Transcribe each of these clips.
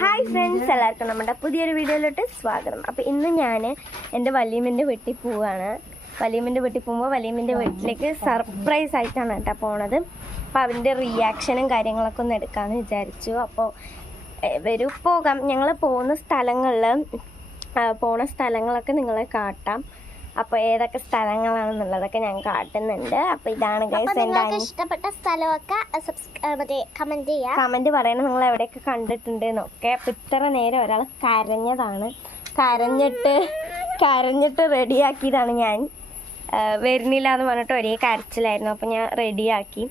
Hi friends, എല്ലാവർക്കും നമ്മുടെ പുതിയൊരു വീഡിയോയിലോട്ട് സ്വാഗതം. അപ്പോൾ ഇന്ന് ഞാൻ എൻ്റെ വല്യമ്മൻ്റെ വീട്ടിൽ പോവുകയാണ്. വല്യമ്മൻ്റെ വീട്ടിൽ പോകുമ്പോൾ വല്യമ്മൻ്റെ വീട്ടിലേക്ക് സർപ്രൈസ് ആയിട്ടാണ് കേട്ടോ പോണത്. അപ്പോൾ അതിൻ്റെ റിയാക്ഷനും കാര്യങ്ങളൊക്കെ ഒന്ന് എടുക്കാമെന്ന് വിചാരിച്ചു. അപ്പോൾ പോകാം. ഞങ്ങൾ പോകുന്ന സ്ഥലങ്ങളൊക്കെ നിങ്ങളെ കാട്ടാം. അപ്പോൾ ഏതൊക്കെ സ്ഥലങ്ങളാണെന്നുള്ളതൊക്കെ ഞാൻ കാട്ടുന്നുണ്ട്. അപ്പോൾ ഇതാണ് ഗൈസ് എൻ്റെ ഇഷ്ടപ്പെട്ട സ്ഥലമൊക്കെ കമന്റ് പറയണം, നിങ്ങൾ എവിടെയൊക്കെ കണ്ടിട്ടുണ്ട് എന്നൊക്കെ. അപ്പോൾ ഇത്ര നേരം ഒരാൾ കരഞ്ഞിട്ട് റെഡിയാക്കിയതാണ് ഞാൻ. വരുന്നില്ല എന്ന് പറഞ്ഞിട്ട് ഒരേ കരച്ചിലായിരുന്നു. അപ്പോൾ ഞാൻ റെഡിയാക്കി.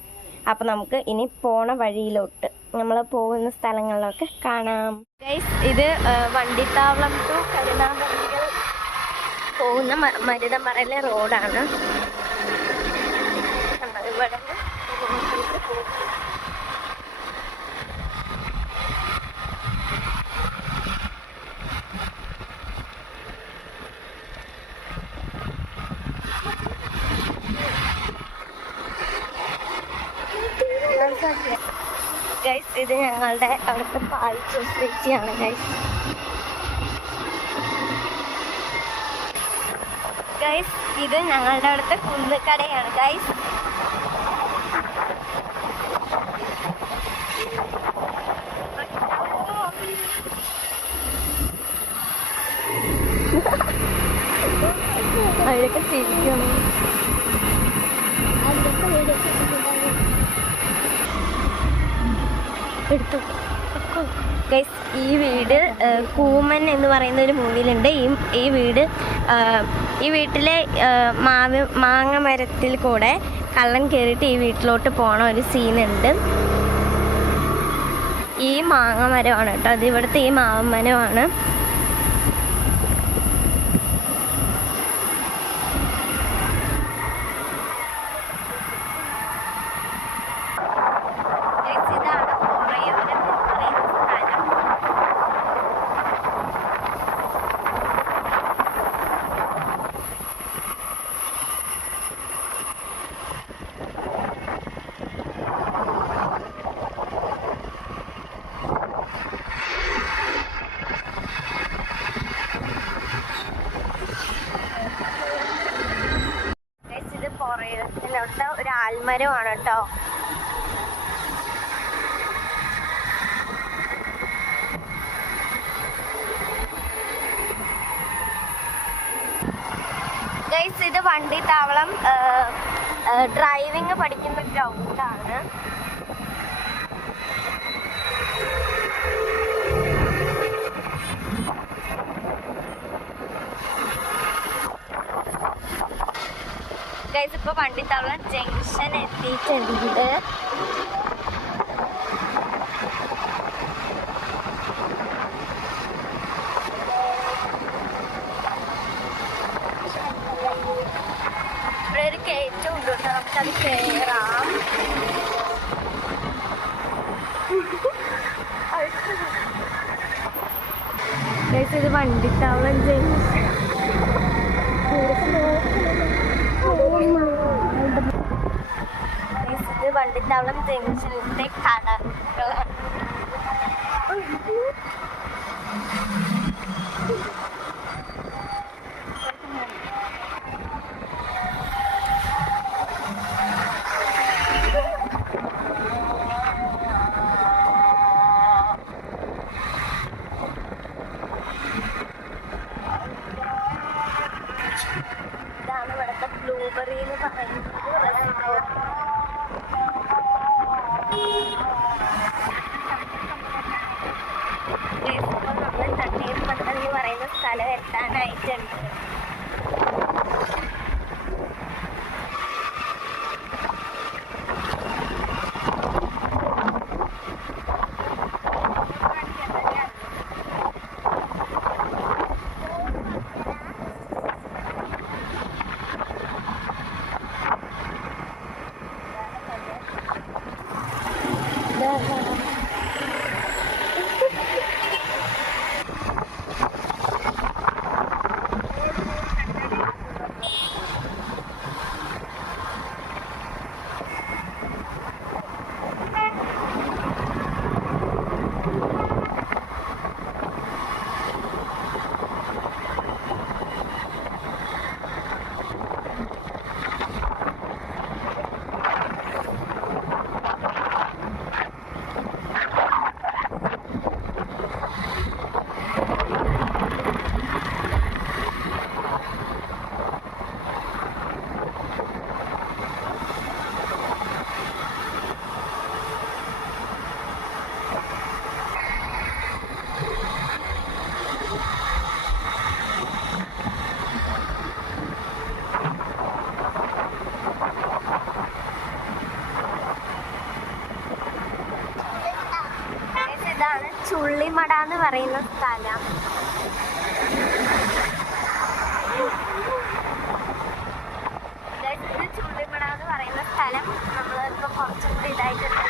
അപ്പോൾ നമുക്ക് ഇനി പോണ വഴിയിലോട്ട് നമ്മൾ പോകുന്ന സ്ഥലങ്ങളിലൊക്കെ കാണാം ഗൈസ്. ഇത് വണ്ടിത്താവളം ടു കരുനാഗപ്പള്ളി പോകുന്ന മരുതമറയിലെ റോഡാണ്. ഇവിടെ ഗൈസ് ഇത് ഞങ്ങളുടെ അവിടുത്തെ പാൽ സൊസൈറ്റിയാണ് ഗൈസ്. ഗൈസ് ഇത് ഞങ്ങളുടെ അവിടുത്തെ കുന്നുകടയാണ് ഗൈസ്. അവരൊക്കെ ചിരിക്കണം. എടുത്തു ഗൈസ്. ഈ വീട് കൂമൻ എന്ന് പറയുന്ന ഒരു മൂവിയിലുണ്ട്. ഈ വീട്ടിലെ മാങ്ങ മരത്തിൽ കൂടെ കള്ളൻ കയറിയിട്ട് ഈ വീട്ടിലോട്ട് പോണ ഒരു സീനുണ്ട്. ഈ മാങ്ങ മരമാണ് കേട്ടോ, അത് ഇവിടുത്തെ ഈ മാവമരമാണ്. ഒരു ആൽമരമാണ് കേട്ടോ. ഗൈസ് ഇത് വണ്ടിത്താവളം ഡ്രൈവിംഗ് പഠിക്കുന്ന ഗ്രൗണ്ടാണ്. ഗൈസ് ഇപ്പോൾ വണ്ടിത്താവളം ജംഗ്ഷൻ എത്തിയിട്ടുണ്ട്. ഇവിടെ ഒരു കയറ്റം ഉണ്ട് കേട്ടോ, നമുക്കത് കയറാം. ഗൈസ് ഇത് വണ്ടിത്താവളം ജംഗ്ഷൻ. വണ്ടിത്താവളം ജംഗ്ഷനിലത്തെ കടകളാണ്. ഇതാണ് ഇവിടുത്തെ ബ്ലൂബെറി എന്ന് പറയുന്നത്. നമ്മൾ തണ്ണീർമത്തം എന്ന് പറയുന്ന സ്ഥലം എത്താനായിട്ടുണ്ട്. ചുള്ളിമട എന്ന് പറയുന്ന സ്ഥലം. ഇത് ചുള്ളിമട എന്ന് പറയുന്ന സ്ഥലം നമ്മളിപ്പോൾ കുറച്ചും കൂടി ഇതായിട്ടുണ്ട്.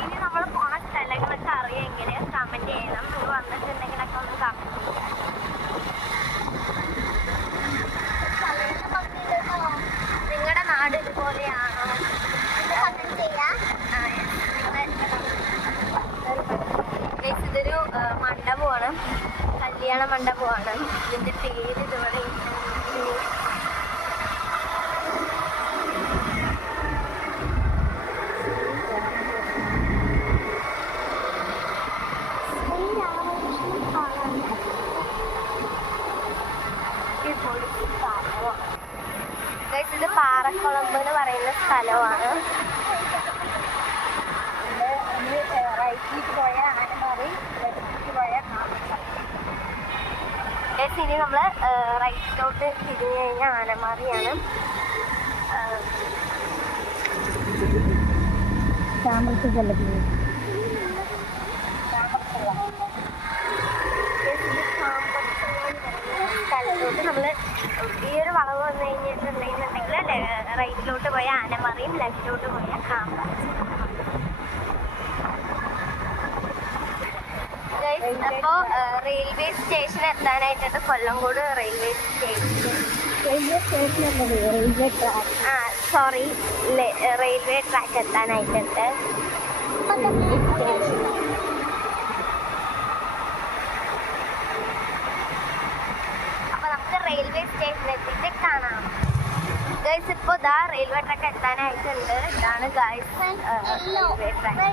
ഇനി നമ്മൾ പോണ സ്ഥലങ്ങളൊക്കെ അറിയാം എങ്ങനെയാ കമന്റ് ചെയ്യണം. നിങ്ങൾ വന്നിട്ടുണ്ടെങ്കിലൊക്കെ ഒന്ന് കമന്റ് ചെയ്യാം. നിങ്ങളുടെ നാട് ഇതുപോലെയാണോ? ഇതൊരു മണ്ഡപമാണ്, കല്യാണ മണ്ഡപമാണ്. ഇതിന്റെ പേര് ഇതുപോലെ ഇത് പാറക്കുളമ്പ് എന്ന് പറയുന്ന സ്ഥലമാണ്. റൈറ്റിലേക്ക് പോയ ആനമാറി, ലെഫ്റ്റിലേക്ക് പോയ ഇനി നമ്മൾ റൈറ്റിലോട്ട് തിരിഞ്ഞു കഴിഞ്ഞാൽ ആനമാറിയാണ്. സ്ഥലത്തോട്ട് നമ്മൾ ഈ ഒരു വളവ് വന്നു കഴിഞ്ഞിട്ടുണ്ടെന്നുണ്ടെങ്കിൽ റൈറ്റിലോട്ട് പോയ ആനമറിയും ലെഫ്റ്റിലോട്ട് പോയ കാമ്പാച്ചി. അപ്പോൾ റെയിൽവേ സ്റ്റേഷൻ എത്താനായിട്ടുണ്ട്, Kollengode railway station. Sorry, railway track എത്താനായിട്ടുണ്ട്. അപ്പൊ നമുക്ക് റെയിൽവേ സ്റ്റേഷൻ എത്തിയിട്ട് കാണാം. ഗൈസ് ഇപ്പോൾ ഇതാ റെയിൽവേ ട്രാക്ക് എത്താനായിട്ടുണ്ട്. ഇതാണ് ഗൈസ് റെയിൽവേ ട്രാക്ക്.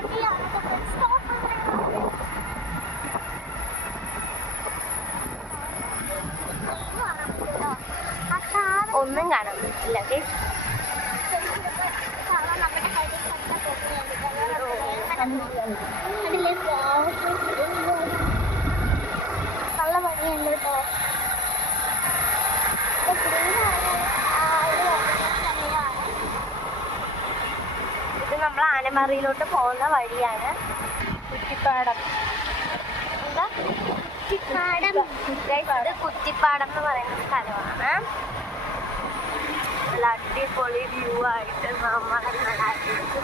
ഒന്നും കാണാൻ പറ്റില്ല. നല്ല പണിയുണ്ട് കേട്ടോ. ഇത് നമ്മൾ ആനമറിയിലോട്ട് പോകുന്ന വഴിയാണ്. കുറ്റിപ്പാടം. എന്താ കുറ്റിപ്പാടം? ഇത് കുറ്റിപ്പാടം എന്ന് പറയുന്ന സ്ഥലമാണ്. നല്ല അടിപൊളി വ്യൂ ആയിട്ട് നമ്മളെ നടായിട്ട്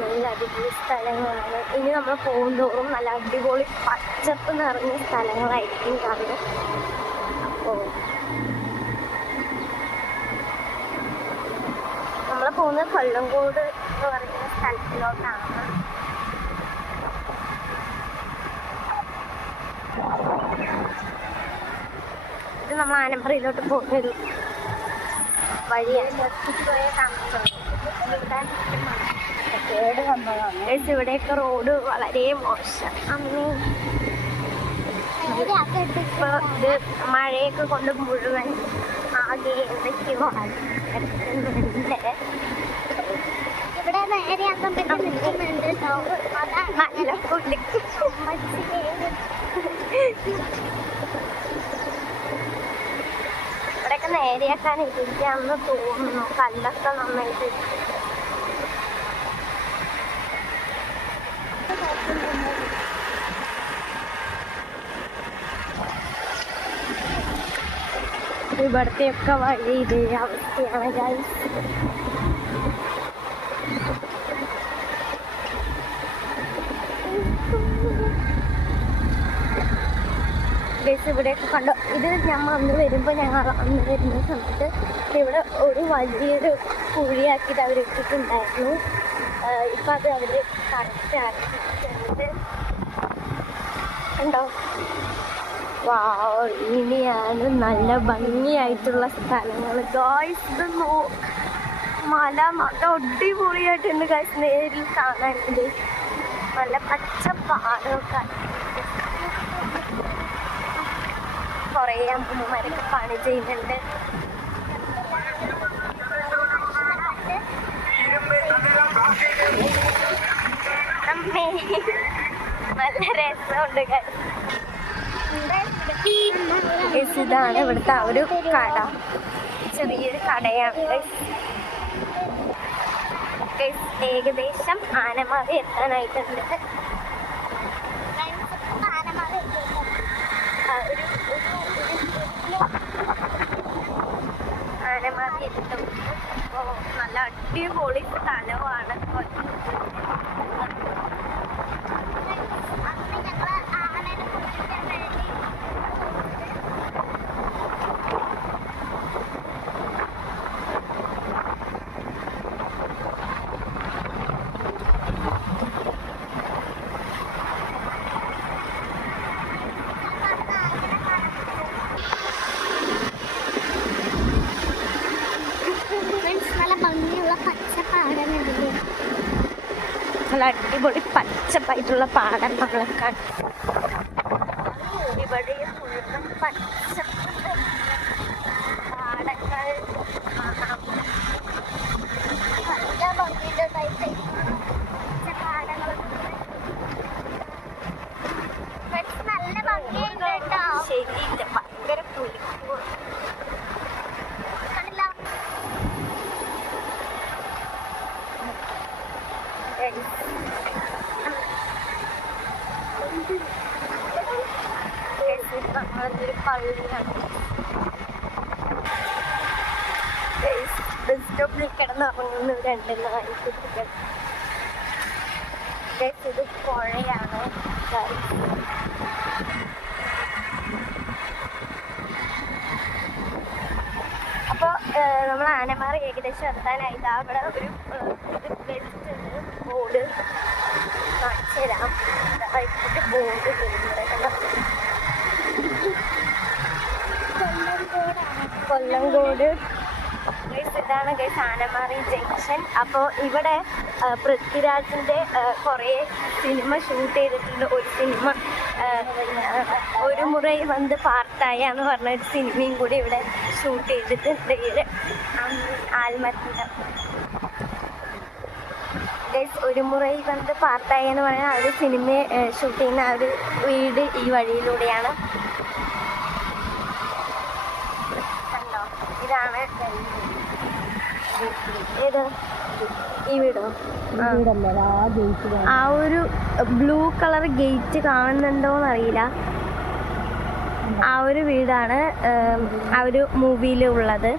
നല്ല അടിപൊളി സ്ഥലങ്ങളാണ്. ഇനി നമ്മൾ പോകുന്തോറും നല്ല അടിപൊളി പച്ചപ്പ് നിറഞ്ഞ സ്ഥലങ്ങളായിരിക്കും കാണുക. അപ്പോൾ നമ്മൾ പോകുന്നത് കൊല്ലംകോട് എന്ന് പറയുന്ന സ്ഥലത്തിലോട്ടാണ്. ഇത് നമ്മൾ ആനമ്പറയിലോട്ട് പോകുന്നൊരു വഴിയാണ്. ഇവിടെയൊക്കെ റോഡ് വളരെ മോശം. ഇപ്പൊ ഇത് മഴയൊക്കെ കൊണ്ട് മുഴുവൻ ആകെ എന്തൊക്കെയോ ഇവിടെ നേരെയാക്കാൻ പറ്റുന്നുണ്ട്. നല്ല ഫുഡ് ഇവിടെയൊക്കെ നേരെയാക്കാൻ ഇരിക്കാന്ന് തോന്നുന്നു. കല്ലൊക്കെ നന്നായിട്ട് ഇവിടത്തെയൊക്കെ വഴി ഇതേ അവസ്ഥയാണ് ഗൈസ്. ഇവിടെയൊക്കെ കണ്ടോ. ഇത് ഞങ്ങൾ അന്ന് വരുമ്പോൾ ഞങ്ങൾ അന്ന് വരുന്ന സമയത്ത് ഇവിടെ ഒരു വലിയൊരു കുഴിയാക്കിയിട്ട് അവരിട്ടിട്ടുണ്ടായിരുന്നു. ഇപ്പം അത് അവർ കറക്റ്റ് ആക്കിയിട്ടുണ്ട്. കണ്ടോ? ഇനിയാണ് നല്ല ഭംഗിയായിട്ടുള്ള സ്ഥലങ്ങൾ ഗായ്സ്. ഇത് മല അടിപൊളിയായിട്ടുണ്ട് ഗായ്സ്. നേരിൽ കാണാനുണ്ട്. നല്ല പച്ച പാടമൊക്കെ, കുറേ അമ്മമാരൊക്കെ പണി ചെയ്യുന്നുണ്ട്. രസമുണ്ട്. ഇതാണ് ഇവിടുത്തെ ഒരു കട, ചെറിയൊരു കടയാണ്. ഏകദേശം ആനമാറി എത്താനായിട്ടുണ്ട്. ആനമാറി എത്തും. അപ്പോൾ നല്ല അടിപൊളി സ്ഥലമാണ്. നല്ല അടിപൊളി പച്ചപ്പായിട്ടുള്ള പാടം നമ്മളെ കാണും. ഇവിടെ മുഴുവൻ പച്ചപ്പ് പാടങ്ങൾ കാണാം. നല്ല ഭംഗിയുണ്ടായിട്ട് പാടങ്ങൾ നല്ല ഭംഗിയുണ്ട് കേട്ടോ. ശരിയില്ല, ഭയങ്കര കുളിക്കും. നമ്മളൊരു പള്ളിയാണ്. ബസ് സ്റ്റോപ്പിൽ കിടന്നുറങ്ങുന്നു 2 നായ്ക്കുട്ടികൾ. ഇത് പുഴയാണ്. അപ്പോൾ നമ്മൾ ആനമാറി ഏകദേശം എത്താനായി. അവിടെ ഒരു ബോർഡ് കാണിച്ചു തരാം. ബോർഡ് കൊല്ലങ്കോട്. ഇതാണ് ഗൈസ് ആനമാറി ജംഗ്ഷൻ. അപ്പോൾ ഇവിടെ പൃഥ്വിരാജിൻ്റെ കുറേ സിനിമ ഷൂട്ട് ചെയ്തിട്ടുണ്ട്. ഒരു സിനിമ ഒരു മുറൈ വന്ന് പാർത്തായ എന്ന് പറഞ്ഞൊരു സിനിമയും കൂടി ഇവിടെ ഷൂട്ട് ചെയ്തിട്ടുണ്ട്. ആൽമത്തിൻ്റെ ഗൈസ് ഒരു മുറൈ വന്ന് പാർത്തായ എന്ന് പറയുന്ന ആ ഒരു സിനിമ ഷൂട്ട് ചെയ്യുന്ന ആ ഒരു വീട് ഈ വഴിയിലൂടെയാണ്. കണ്ടോ, ഇതാണ് ഏത് ഈ വീടോ? ആ ഒരു ബ്ലൂ കളർ ഗേറ്റ് കാണുന്നുണ്ടോന്ന് അറിയില്ല. ആ ഒരു വീടാണ് ആ ഒരു മൂവിയിലുള്ളത്.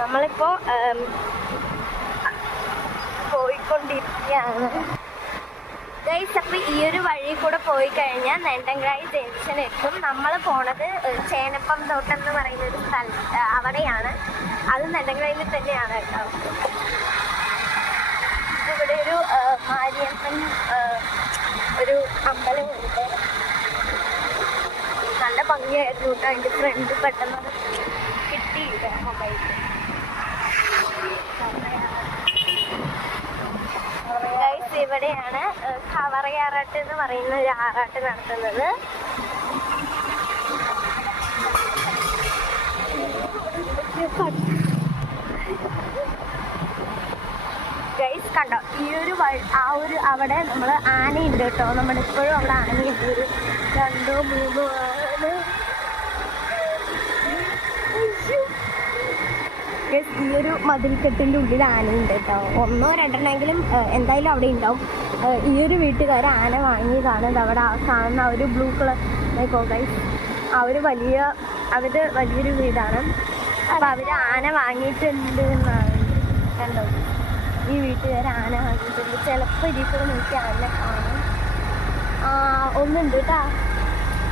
നമ്മളിപ്പോ പോയിക്കൊണ്ടിരിക്കുകയാണ് ഗൈസ്. അപ്പോൾ ഈ ഒരു വഴി കൂടെ പോയി കഴിഞ്ഞാൽ നെണ്ടങ്കായി ജംഗ്ഷൻ എത്തും. നമ്മൾ പോണത് ചേനപ്പം തോട്ടം എന്ന് പറയുന്ന ഒരു സ്ഥലം, അവിടെയാണ്. അത് നെണ്ടങ്കായിൽ തന്നെയാണ് കേട്ടോ. ഇവിടെ ഒരു മാരിയപ്പൻ ഒരു അമ്പലമുണ്ട്. നല്ല ഭംഗിയായിരുന്നു കേട്ടോ. അതിൻ്റെ ഫ്രണ്ട് പെട്ടെന്ന് കിട്ടിയില്ല മൊബൈലിൽ. ഗൈസ് ഇവിടെയാണ് കവറയാറാട്ട് എന്ന് പറയുന്ന ഒരു ആറാട്ട് നടത്തുന്നത്. ഗൈസ് കണ്ടോ, ഈ ഒരു ആ ഒരു അവിടെ നമ്മൾ ആനയുണ്ട് കേട്ടോ. നമ്മുടെ ഇപ്പോഴും അവിടെ ആനയുണ്ട്. ഒരു 2 3 ആന. ഈ ഒരു മതിൽക്കെട്ടിൻ്റെ ഉള്ളിൽ ആനയുണ്ട് കേട്ടോ. 1 2 എണ്ണമെങ്കിലും എന്തായാലും അവിടെ ഉണ്ടാവും. ഈ ഒരു വീട്ടുകാർ ആന വാങ്ങിയതാണ്. അവിടെ കാണുന്ന ആ ഒരു ബ്ലൂ കളർ ഗൈസ്, അവർ വലിയൊരു വീടാണ്. അപ്പോൾ അവർ ആന വാങ്ങിയിട്ടുണ്ട് എന്നാണ്. കണ്ടോ, ഈ വീട്ടുകാർ ആന വാങ്ങിയിട്ടുണ്ട്. ചിലപ്പോൾ ഇതിൽ കൂടെ നോക്കി ആന കാണും. ഒന്നുണ്ട് കേട്ടോ,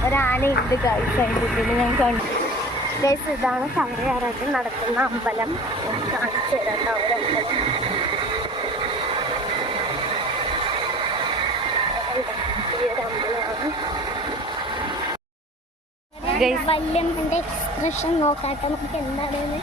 ഒരാനയുണ്ട് ഗൈസ് അതിൻ്റെ ഉള്ളിൽ. ഞാൻ കണ്ടു ഗൈസ്. ഇതാണ് കവറയാറാട്ട് നടക്കുന്ന അമ്പലം. കാണിച്ചു തരാം കേട്ടോ. ഒരമ്പലം ഈ ഒരു അമ്പലമാണ്. വല്യമ്മന്റെ എക്സ്പ്രഷൻ നോക്കാട്ടെ നമുക്ക് എന്താണെന്ന്.